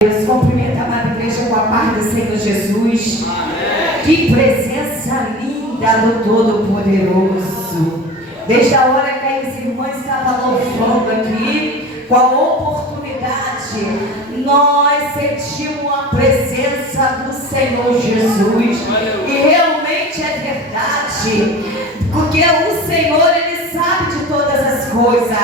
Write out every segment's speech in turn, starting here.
Deus, cumprimenta a amada igreja com a paz do Senhor Jesus. Amém. Que presença linda do Todo-Poderoso. Desde a hora que as irmãs estavam louvando aqui, com a oportunidade, nós sentimos a presença do Senhor Jesus. E realmente é verdade, porque o Senhor, Ele sabe de todas as coisas.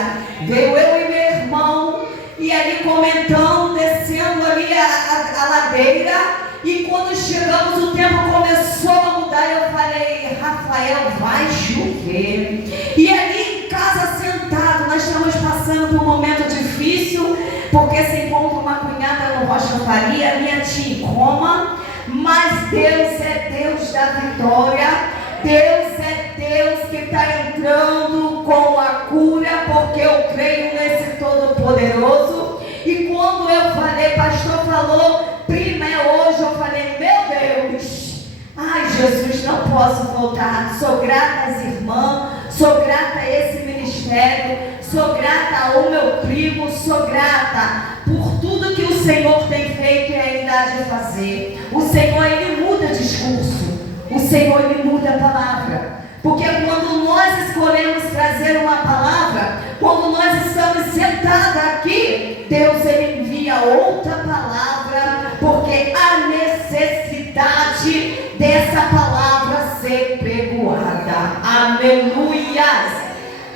Veio eu e meu irmão, e ali comentando, descendo ali a ladeira, e quando chegamos o tempo começou a mudar. Eu falei: Rafael, vai chover. E ali em casa sentado, nós estamos passando por um momento difícil, porque se encontra uma cunhada no Rocha Faria, minha tia em coma, mas Deus é Deus da vitória. Deus é Deus que está entrando com a cura, porque eu creio nesse Todo-Poderoso. E quando eu falei, pastor falou, prima, é hoje, eu falei: meu Deus, ai Jesus, não posso voltar. Sou grata às irmãs, sou grata a esse ministério, sou grata ao meu primo, sou grata por tudo que o Senhor tem feito e ainda há de fazer. O Senhor, Ele muda discurso. O Senhor, Ele muda a palavra. Porque quando nós escolhemos trazer uma palavra, quando nós estamos sentados aqui, Deus, Ele envia outra palavra, porque há necessidade dessa palavra ser pregoada. Aleluias!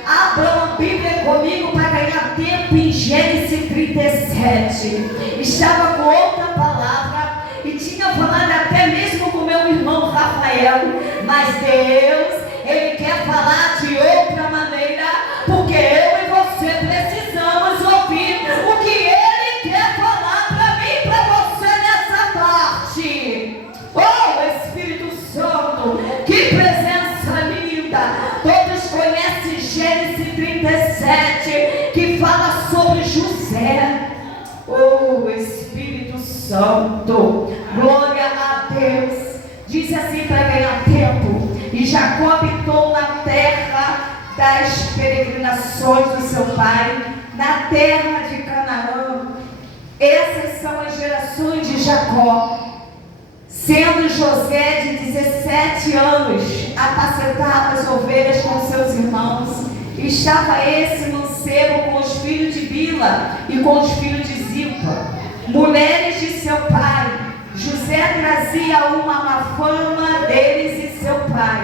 Abram a Bíblia comigo para ganhar tempo em Gênesis 37. Estava com outra palavra e tinha falado até mesmo com meu irmão Rafael, mas Deus, Ele quer falar de outra maneira, porque eu e você precisamos ouvir o que Ele quer falar para mim e para você nessa parte. Oh, Espírito Santo, que presença linda! Todos conhecem Gênesis 37, que fala sobre José. Oh, Espírito Santo, glória a Deus. Diz assim para ganhar tempo: e Jacó habitou na terra das peregrinações do seu pai, na terra de Canaã. Essas são as gerações de Jacó. Sendo José de 17 anos, apacentava as ovelhas com seus irmãos. Estava esse no cerco com os filhos de Bila e com os filhos de Zilpa, mulheres de seu pai. José trazia uma má fama deles e seu pai.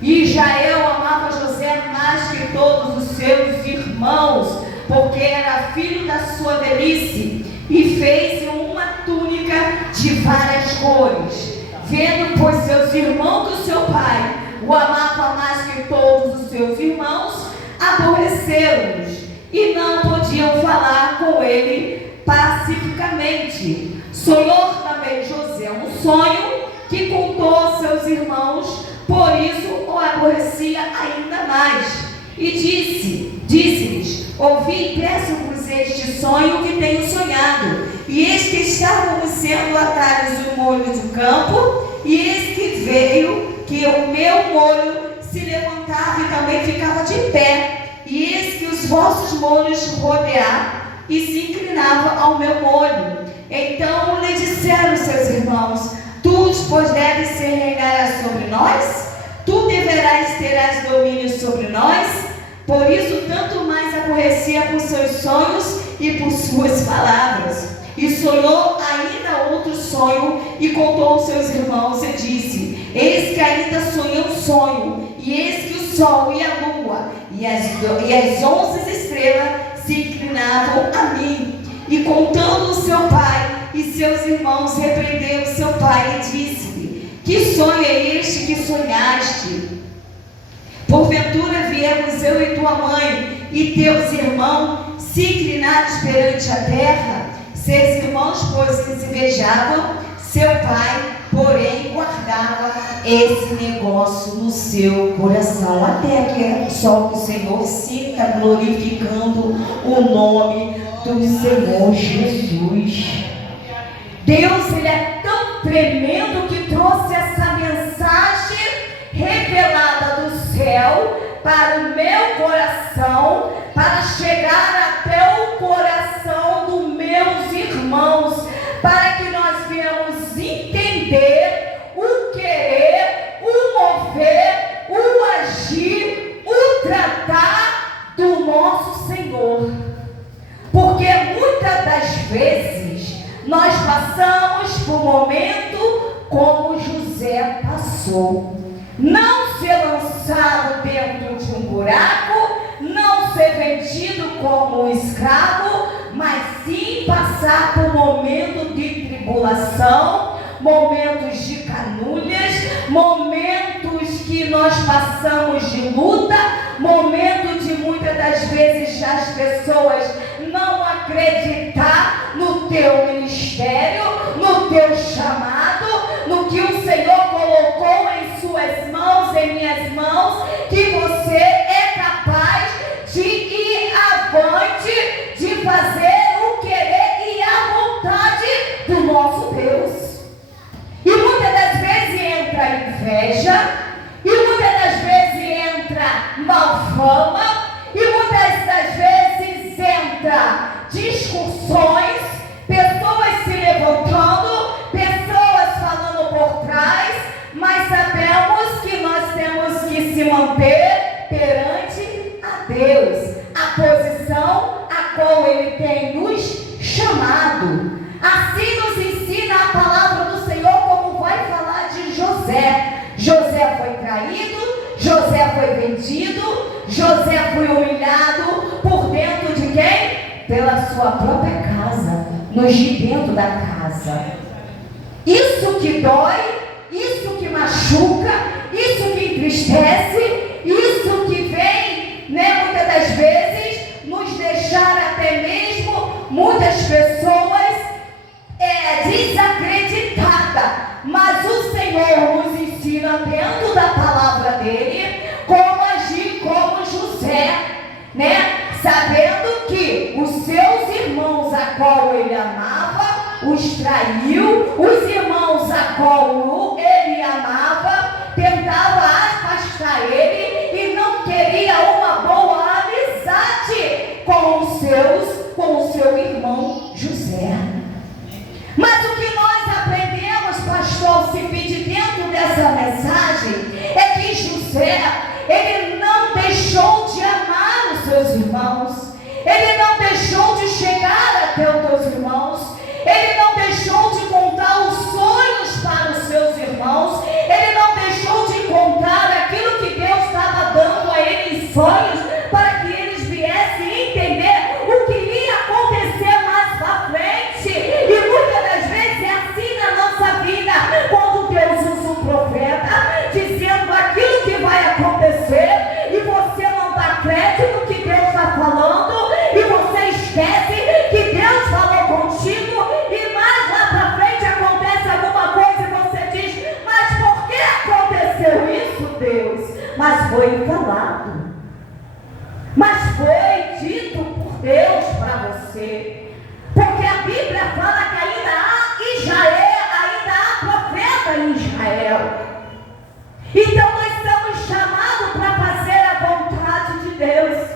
E Israel amava José mais que todos os seus irmãos, porque era filho da sua velhice, e fez uma túnica de várias cores. Vendo, pois, seus irmãos que o seu pai o amava mais que todos os seus irmãos, aborreceram-nos e não podiam falar com ele pacificamente. Sonhou também José um sonho que contou aos seus irmãos, por isso o aborrecia ainda mais. E disse-lhes: ouvi depressa-vos este sonho que tenho sonhado. E eis que estávamos sendo atados do molho do campo, e eis que veio que o meu molho se levantava e também ficava de pé, e eis que os vossos molhos rodeavam e se inclinavam ao meu molho. Então lhe disseram seus irmãos: tu, pois, deves ser reinarás sobre nós? Tu deverás terás domínio sobre nós? Por isso tanto mais aborrecia por seus sonhos e por suas palavras. E sonhou ainda outro sonho e contou aos seus irmãos e disse: eis que ainda sonhei um sonho, e eis que o sol e a lua e as 11 estrelas se inclinavam a mim. E contando o seu pai e seus irmãos, repreendeu seu pai e disse-lhe: que sonho é este que sonhaste? Porventura viemos eu e tua mãe e teus irmãos se inclinados perante a terra? Seus irmãos, pois, que se invejavam, seu pai, porém, guardava esse negócio no seu coração. Até que é só que o Senhor cita, glorificando o nome do Senhor Jesus. Deus, Ele é tão tremendo que trouxe essa mensagem revelada do céu para o meu coração, para chegar até o coração dos meus irmãos, nós passamos por um momento como José passou. Não ser lançado dentro de um buraco, não ser vendido como um escravo, mas sim passar por momentos de tribulação, momentos de canulhas, momentos que nós passamos de luta, momentos de muitas das vezes as pessoas não acreditar no teu ministério, no teu chamado, no que o Senhor colocou em suas mãos, em minhas mãos, que você é capaz de ir avante, de fazer o querer e a vontade do nosso Deus. E muitas das vezes entra inveja, e muitas das vezes entra malfama, e muitas das vezes entra discussões, pessoas se levantando, pessoas falando por trás, mas sabemos que nós temos que se manter perante a Deus, a posição a qual Ele tem nos chamado. Assim nos ensina a palavra do Senhor, como vai falar de José. José foi traído, José foi vendido, José foi humilhado por dentro de quem? Pela sua própria casa, nos de dentro da casa. Isso que dói, isso que machuca, isso que entristece, isso que vem, muitas das vezes, nos deixar até mesmo muitas pessoas desacreditadas. Mas o Senhor nos ensina dentro da palavra dele como agir como José, sabendo que os seus irmãos a qual ele amava os traiu, os irmãos a qual ele amava tentava afastar ele e não queria uma boa amizade com o seu irmão José. Mas o que nós aprendemos, pastor, se pedir dentro dessa mensagem, é que José, ele não deixou de amar os seus irmãos, ele não deixou de chegar até os teus irmãos, ele não deixou de contar os sonhos para os seus irmãos, ele não deixou de contar aquilo que Deus estava dando a ele em sonhos, para que eles viessem entender o que ia acontecer mais para frente. E muitas das vezes é assim na nossa vida, quando Deus usa um profeta dizendo aquilo que vai acontecer e você não dá crédito no que Deus está falando e você esquece que Deus falou contigo e mais lá para frente acontece alguma coisa e você diz: mas por que aconteceu isso, Deus? Mas foi falado, mas foi dito por Deus para você, porque a Bíblia fala que ainda há Israel, ainda há profeta em Israel. Então nós estamos chamados para fazer a vontade de Deus.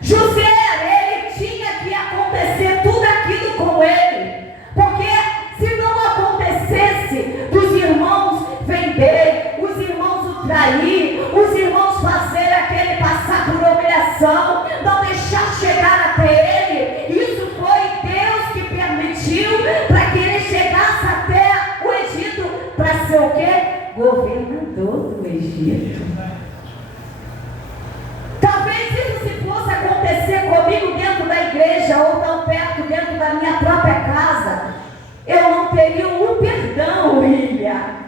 José, ele tinha que acontecer tudo aquilo com ele, porque se não acontecesse dos irmãos vender, os irmãos o trair, os irmãos fazer aquele passar por humilhação, não deixar chegar até ele, isso foi Deus que permitiu para que ele chegasse até o Egito, para ser o quê? Governador do Egito. Talvez isso se fosse acontecer comigo dentro da igreja, ou tão perto dentro da minha própria casa, eu não teria um perdão, William.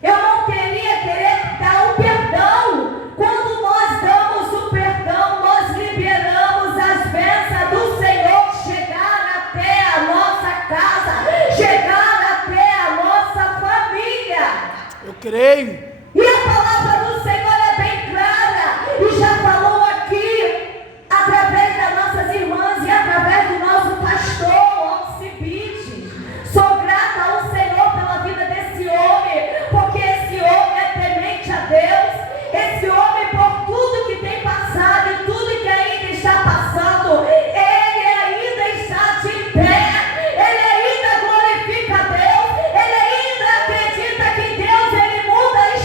Eu não teria querer dar o perdão. Quando nós damos o perdão, nós liberamos as bênçãos do Senhor chegar até a nossa casa, chegar até a nossa família. Eu creio. E a palavra do Senhor é bem clara, e já falou aqui, através das nossas irmãs e através do nosso pastor, Alcibiades. Sou grata ao Senhor pela vida desse homem, porque esse homem é temente a Deus. Esse homem, por tudo que tem passado e tudo que ainda está passando, ele ainda está de pé, ele ainda glorifica a Deus, ele ainda acredita que Deus, ele muda a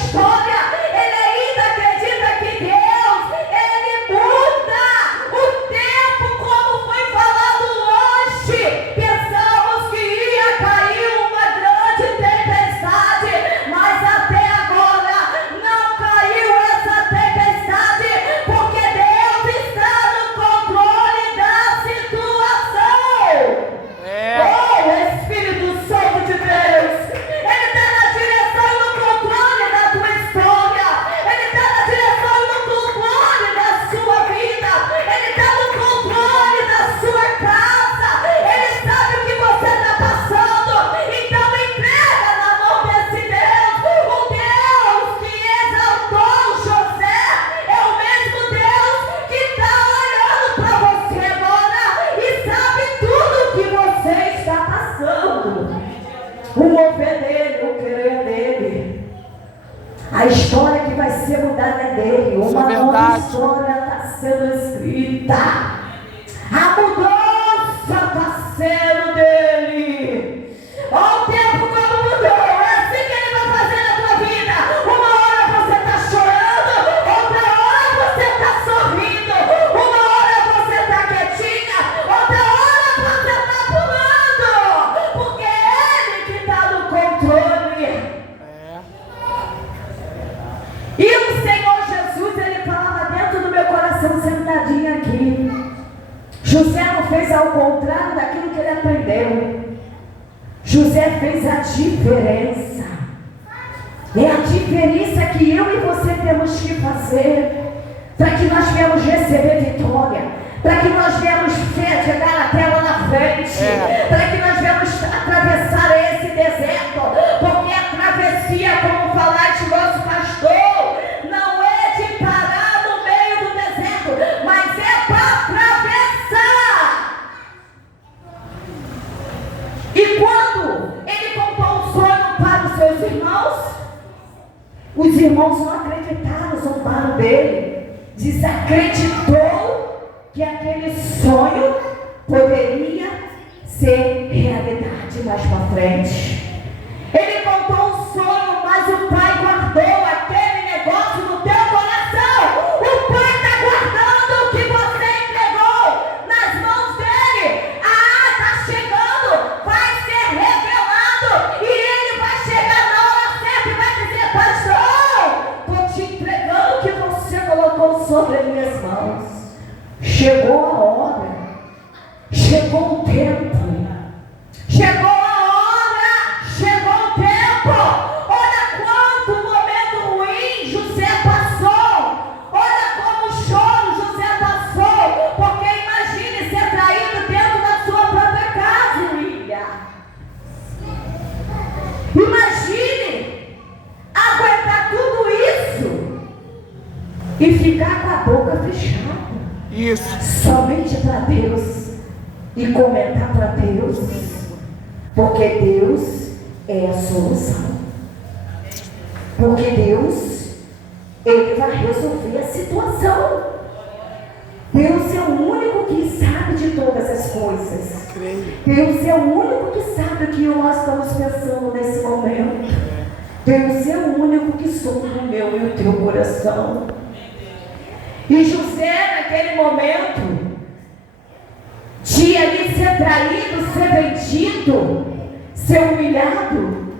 o mover dele, o querer dele. A história que vai ser mudada é dele. Uma nova história está sendo escrita. A mudança está sendo dele. Olha o tempo como mudou. É assim que ele vai fazer na tua vida. Uma hora você está chorando, outra hora você está sorrindo. Uma hora você está quietinha, outra hora você está pulando. Porque é ele que está no controle. E o Senhor Jesus, ele falava dentro do meu coração, sentadinho aqui. José não fez ao contrário daquilo que ele aprendeu. José fez a diferença. É a diferença que eu e você temos que fazer para que nós venhamos receber vitória, para que nós venhamos chegar até lá na frente, para que nós venhamos atravessar esse deserto, porque a travessia, como falaste, nosso pastor, não é de parar no meio do deserto, mas é para atravessar. E quando ele contou um sonho para os seus irmãos, os irmãos não acreditaram, zombaram dele, desacreditou que aquele sonho poderia ser realidade mais para frente. Ele contou um sonho, mas o pai guardou aquele negócio no teu coração. O pai está guardando o que você entregou nas mãos dele. Está chegando, vai ser revelado e ele vai chegar na hora certa e vai dizer: pastor, estou te entregando o que você colocou sobre as minhas mãos. Chegou a hora, chegou o tempo, chegou a hora, chegou o tempo. Olha quanto momento ruim José passou, olha como choro José passou, porque imagine ser traído dentro da sua própria casa, William. Imagine aguentar tudo isso e ficar com a boca fechada. Isso. Somente para Deus e comentar para Deus, porque Deus é a solução. Porque Deus, Ele vai resolver a situação. Deus é o único que sabe de todas as coisas. Deus é o único que sabe o que nós estamos pensando nesse momento. Deus é o único que sonda o meu e o teu coração. E José, naquele momento, tinha ali ser traído, ser vendido, ser humilhado,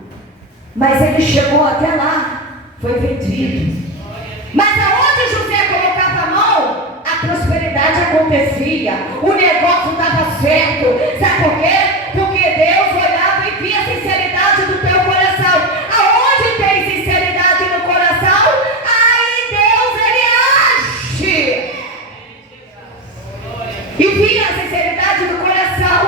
mas ele chegou até lá, foi vendido. Mas aonde José colocava a mão, a prosperidade acontecia, o negócio dava certo. Sabe por quê? Porque Deus olhava e via a sinceridade do teu coração. Aonde tem sinceridade no coração, aí Deus, Ele age. E via a sinceridade do coração,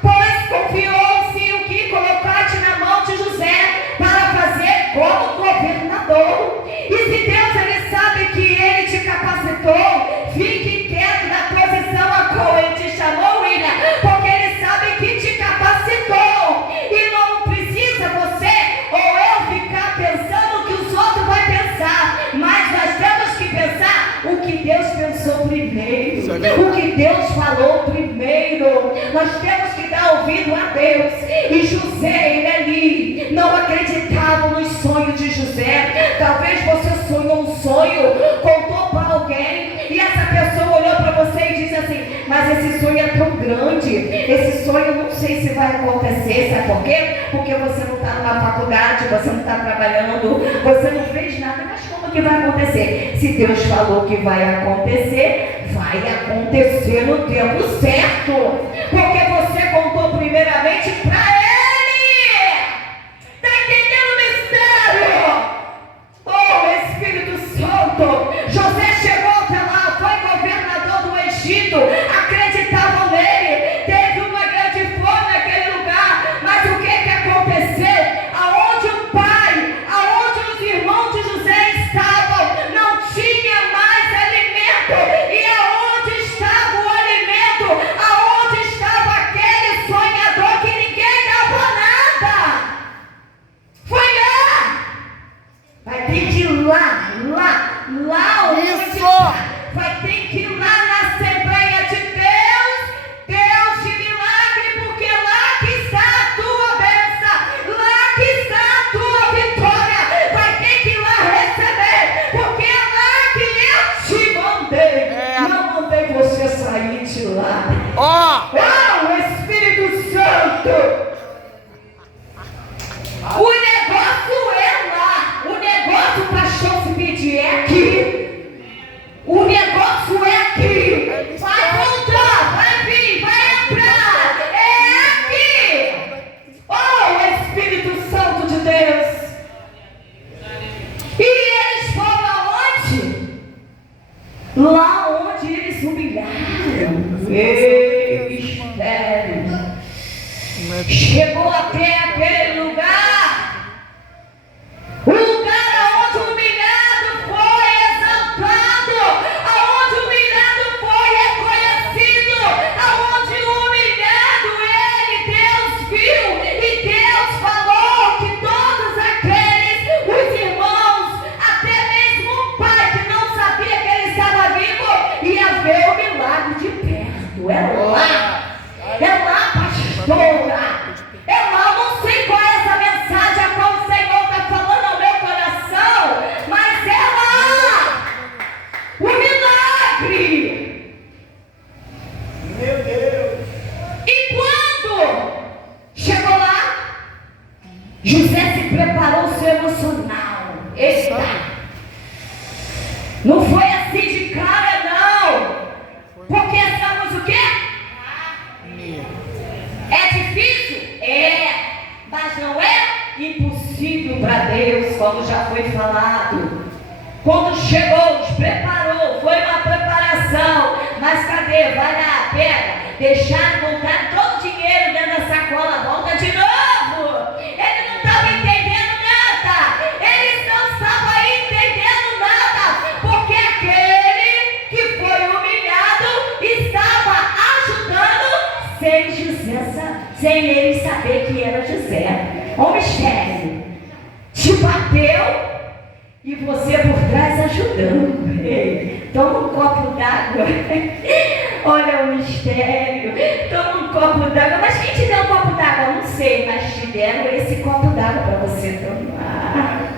pois confiou-se o que colocaste na mão de José para fazer como governador. E se Deus, Ele sabe que Ele te capacitou, fique quieto na posição a qual Ele te chamou, William, porque Ele sabe que te capacitou. E não precisa você ou eu ficar pensando o que os outros vão pensar, mas nós temos que pensar o que Deus pensou primeiro, o que Deus falou primeiro. Nós temos que dar ouvido a Deus. E José, ele ali não acreditava nos sonhos de José. Talvez você sonhou um sonho, contou para alguém e essa pessoa olhou para você e disse assim: mas esse sonho é tão grande, esse sonho não sei se vai acontecer. Sabe por quê? Porque você não está numa faculdade, você não está trabalhando, você não fez nada. Mas como que vai acontecer? Se Deus falou que vai acontecer, vai acontecer no tempo certo, porque você contou primeiramente para Ele. Está entendendo o mistério? Oh, Espírito Santo, José chegou até lá, foi governador do Egito, acreditavam nele, teve uma grande fome naquele lugar, mas o que aconteceu? Aonde o pai, aonde os irmãos de José estavam, não tinha mais alimento. E aonde estava o alimento? Aonde estava aquele sonhador que ninguém dá José se preparou o seu emocional. Eita! Não foi assim de cara, não. Porque estamos o quê? É difícil? É. Mas não é impossível para Deus, como já foi falado. Quando chegou, se preparou, foi uma preparação. Mas cadê? Vai lá, pega. Deixaram voltar todo o dinheiro dentro da sacola. Volta de novo. Ele não estava entendendo nada. Eles não estavam entendendo nada. Porque aquele que foi humilhado estava ajudando sem José, sem ele saber que era José. Ó, mistério. Te bateu e você por trás ajudando. Ei, toma um copo d'água. Olha o mistério. Toma um copo d'água. Mas quem te deu um copo d'água? Não sei, mas te deram esse copo d'água para você tomar.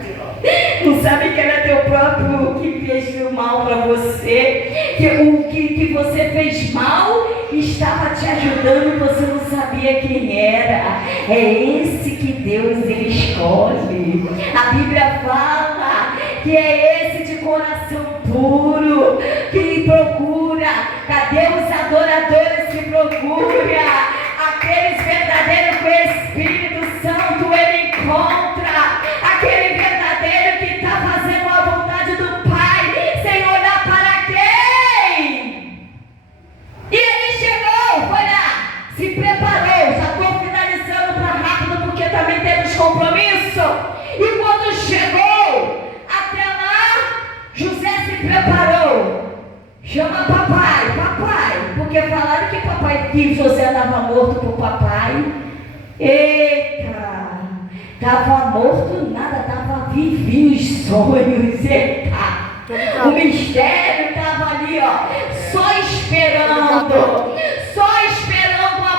Não sabe que era teu próprio que fez o mal para você, que o que você fez mal estava te ajudando e você não sabia quem era. É esse que Deus ele escolhe. A Bíblia fala que é esse de coração puro que procura. Cadê os adoradores que procura? Aqueles verdadeiros que o Espírito Santo ele encontra. Aquele verdadeiro que está fazendo a vontade do Pai sem olhar para quem. E ele chegou, foi lá, se preparou. Já estou finalizando para rápido porque também temos compromisso. E quando chegou até lá, José se preparou. Chama papai, papai, porque falaram que papai, que José estava morto por papai. Eita, estava morto nada, estava vivinho os sonhos. Eita, o mistério estava ali, ó, só esperando a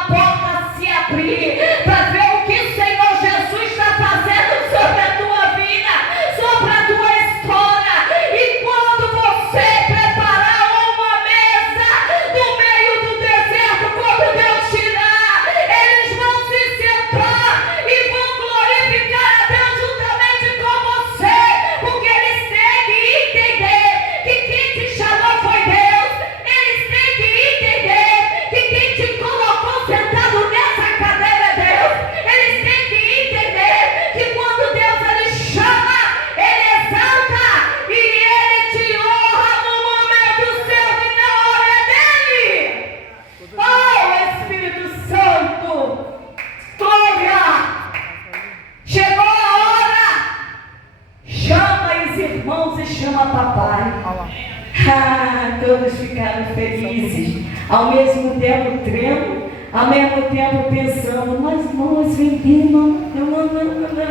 porta se abrir para ver o que o Senhor Jesus está fazendo sobre a tua vida, sobre a tua história. E quando você preparar uma mesa no meio do deserto, quando Deus tirar, eles vão se sentar e vão glorificar a Deus juntamente com você, porque eles têm que entender que quem te chamou foi Deus. Eles têm que entender que quem te colocou sentado nessa cadeira é Deus. Eles têm que entender que quando Deus ele chama, ele exalta e ele te honra no momento certo e na hora dele. Oh, Espírito Santo, glória! Chegou a hora. Chama os irmãos e chama papai. Todos ficaram felizes, ao mesmo tempo tremendo, ao mesmo tempo pensando, mas nós vendemos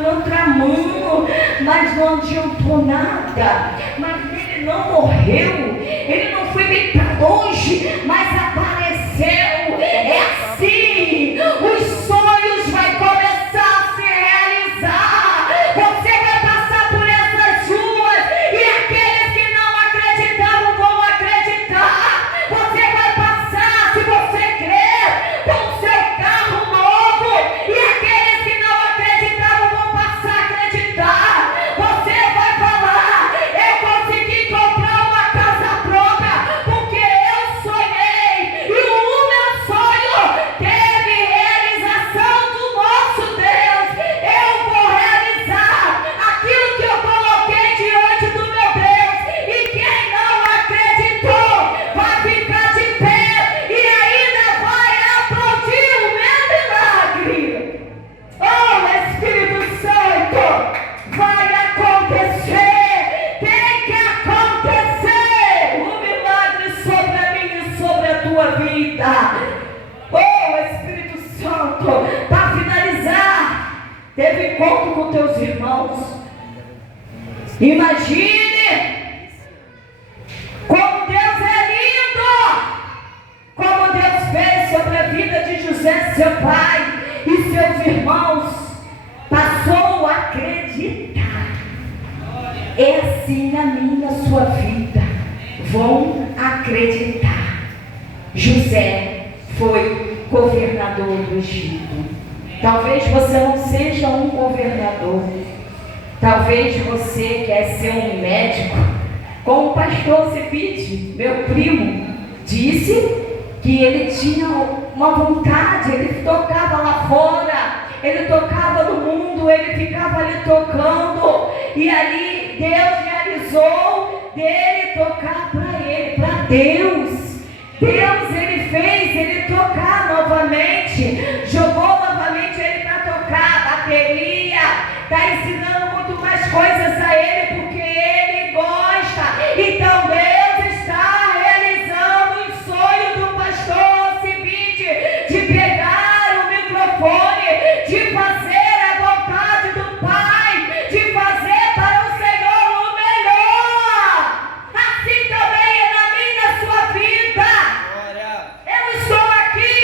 outra mão, mas não adiantou nada, mas ele não morreu, ele não foi bem para longe, mas apareceu. É assim, os sonhos vão começar a se realizar. Você vai passar por essas ruas e aqueles que não acreditavam vão acreditar. Você vai passar, se você crer, com o seu carro novo e aqueles que não acreditavam vão passar a acreditar. Você vai falar, eu consegui comprar uma casa própria porque eu sonhei e o meu sonho teve realização do nosso Deus. Eu vou realizar aquilo que eu coloquei diante do meu Deus. E quem não acreditou vai ficar de pé e ainda vai aplaudir o meu milagre. Oh, Espírito Santo, vai acontecer. Tem que acontecer um milagre sobre a minha e sobre a tua vida. Oh, Espírito Santo, para finalizar, teve encontro com teus irmãos. Imagine como Deus é lindo, como Deus fez sobre a vida de José, seu pai e seus irmãos. Passou a acreditar. É assim na minha, na sua vida. Vão acreditar. José foi governador do Egito. Talvez você não seja um governador Talvez você quer ser um médico, como o pastor Cipite, meu primo, disse que ele tinha uma vontade, ele tocava lá fora, ele tocava no mundo, ele ficava ali tocando, e ali Deus realizou dele tocar para ele, para Deus. Deus, ele fez ele tocar novamente, jogou novamente ele para tocar bateria, está ensinando muito mais coisas a ele, porque ele gosta. Então Deus está realizando o sonho do pastor Cibite, de pegar o microfone, de fazer a vontade do Pai, de fazer para o Senhor o melhor. Assim também é na minha e na sua vida. Eu estou aqui,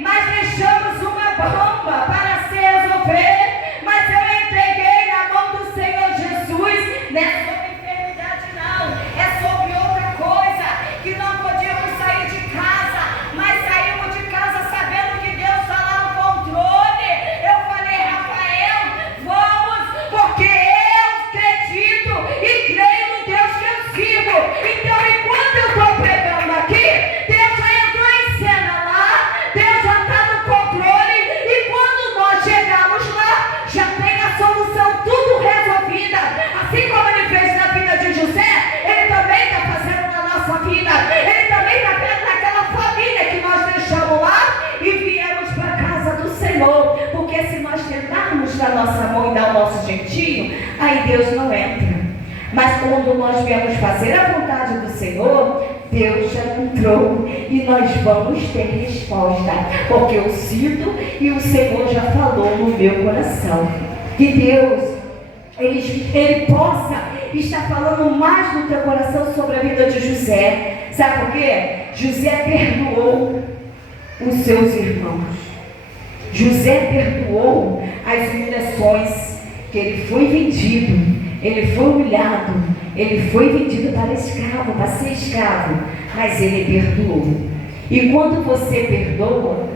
mas deixamos uma bomba para se resolver, mas eu entreguei na mão do Senhor Jesus. Não é sobre enfermidade não, é sobre outra coisa, que não podíamos sair de casa, mas saímos de casa sabendo que Deus está lá no controle. Eu falei, Rafael, vamos, porque eu acredito e creio no Deus que eu sigo. Então, enquanto eu estou pregando aqui, Deus já entrou em cena lá, Deus já está no controle, e quando nós chegamos lá, já tem a solução tudo resolvida. Assim como ele fez na vida de José, ele também está fazendo na nossa vida. Ele também está fazendo naquela família que nós deixamos lá e viemos para a casa do Senhor. Porque se nós tentarmos dar nossa mão e dar o nosso jeitinho, aí Deus não entra. Mas quando nós viemos fazer a vontade do Senhor, Deus já entrou e nós vamos ter resposta, porque eu sinto e o Senhor já falou no meu coração. Que Deus, Ele possa estar falando mais no teu coração sobre a vida de José. Sabe por quê? José perdoou os seus irmãos. José perdoou as humilhações, que ele foi vendido, ele foi humilhado, ele foi vendido para escravo, para ser escravo, mas ele perdoou. E quando você perdoa,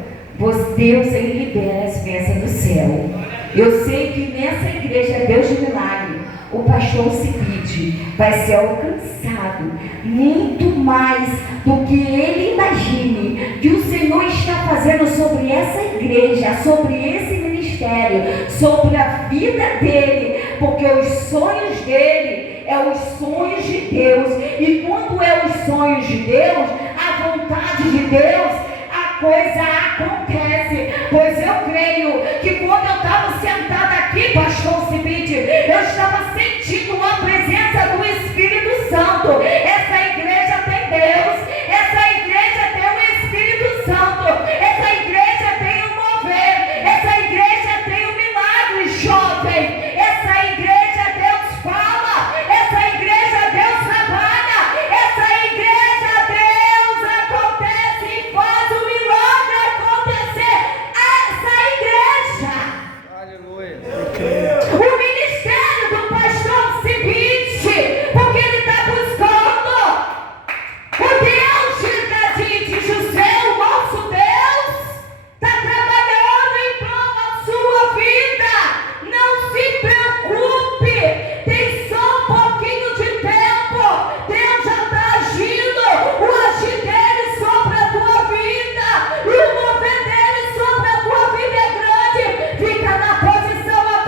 Deus, ele libera as bênçãos do céu. Eu sei que nessa igreja Deus de Milagre, o pastor Cibite vai ser alcançado muito mais do que ele imagine, que o Senhor está fazendo sobre essa igreja, sobre esse ministério, sobre a vida dele, porque os sonhos dele é os sonhos de Deus, e quando é os sonhos de Deus, a vontade de Deus, a coisa acontece. Pois eu creio que quando eu estava sentada aqui, pastor Cibite, eu estava sentindo a presença do Espírito Santo. Essa igreja tem Deus, essa igreja tem o Espírito Santo, essa igreja tem o mover, essa igreja tem o milagre, jovem. Essa igreja Deus fala, essa igreja Deus trabalha, essa igreja Deus acontece e faz o milagre acontecer. Essa igreja, Aleluia. o ministério do pastor Cibite, porque ele está buscando o Deus de José, o nosso Deus, está trabalhando em prol da sua vida. Não se preocupe, tem só um pouquinho de tempo, Deus já está agindo, o agir dele sobre a tua vida, e o mover dele sobre a tua vida é grande. Fica na posição agora.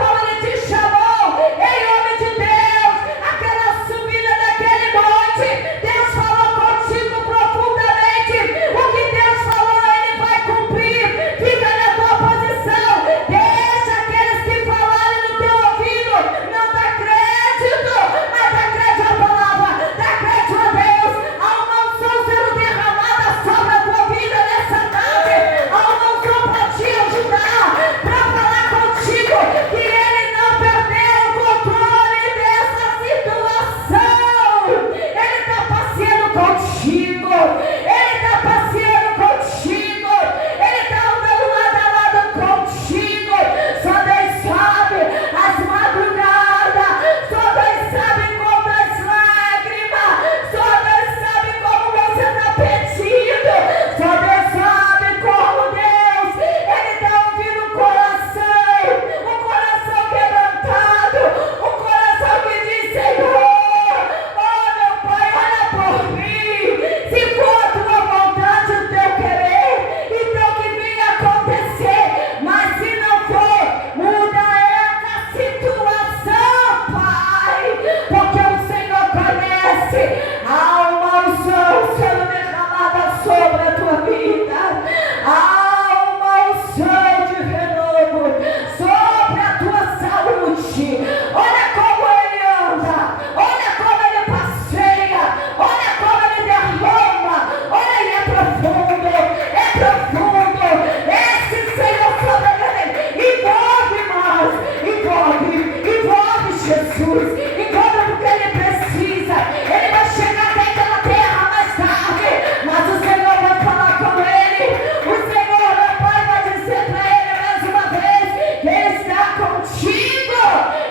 Jesus. Encontra porque Ele precisa. Ele vai chegar até aquela terra mais tarde, mas o Senhor vai falar com ele. O Senhor, meu Pai, vai dizer para ele mais uma vez que Ele está contigo,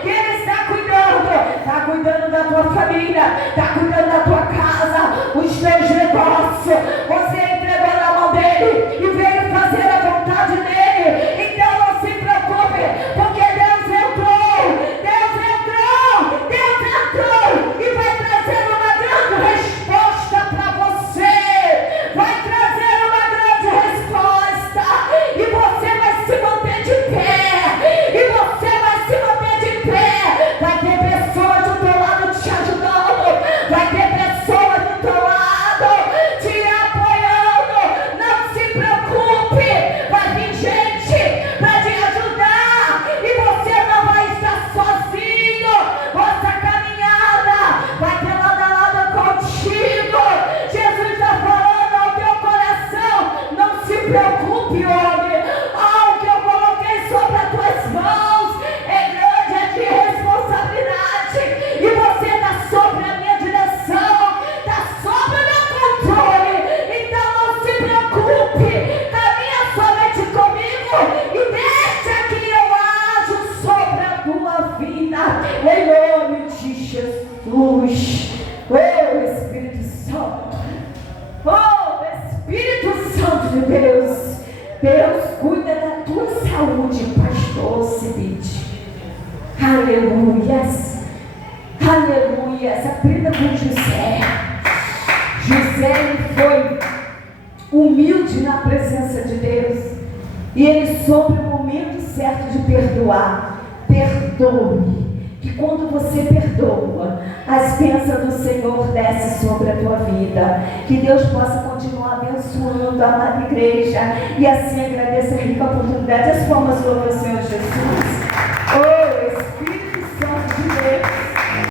que Ele está cuidando da tua família, está cuidando da tua casa, os teus negócios. Você entregou na mão dele e veio fazer a vontade dele. Então não se preocupe, porque Deus entrou e vai trazer uma grande resposta para você. Vai trazer uma grande resposta e você vai se manter de pé. E você vai se manter de pé. Vai ter pessoas do teu lado te ajudando. Vai ter pessoas do teu lado te apoiando. Não se preocupe. Vai vir gente para te ajudar. E você não vai estar sozinho. Vossa caminhada vai ter lado a lado contigo. Jesus está falando ao teu coração. Não se preocupe, homem. Algo que eu coloquei sobre as tuas mãos é grande, é de responsabilidade. E você está sobre a minha direção, está sobre o meu controle. Então não se preocupe. Caminha somente comigo e deixa que eu ajo sobre a tua vida. Em nome de Jesus. Oh, Espírito Santo. Oh, Espírito Santo de Deus. Deus cuida da tua saúde, pastor Cibite. Aleluias. Aleluias. Aprenda com José. José, ele foi humilde na presença de Deus. E ele soube o momento certo de perdoar. Perdoe. Que quando você perdoa, as bênçãos do Senhor descem sobre a tua vida. Que Deus possa continuar abençoando a amada igreja. E assim agradecer a rica oportunidade. As palmas louvam o Senhor Jesus.